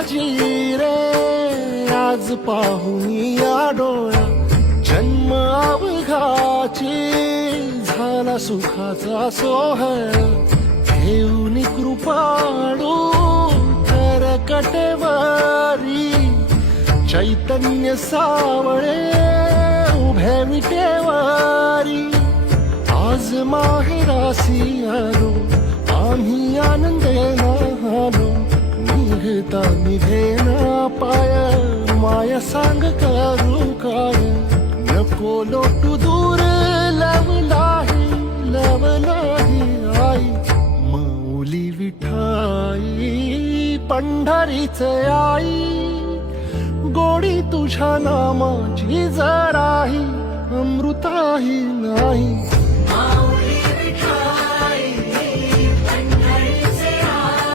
माझी रे आज पाहुनी या डोळ्या जन्म अवघाची झाला सुखाचा सोहळा घेऊन कृपाळू तर कटेवारी चैतन्य सावळे उभे विटेवारी आज माहेरासी आलो आम्ही आनंदेना आलो निघता निघेना पाय माया सांग करू काय नको लोटू दूर लवलाही आई मौली विठाई पंढरीच आई गोडी तुझ्या नामाची जराही अमृताही नाही माऊली विठाई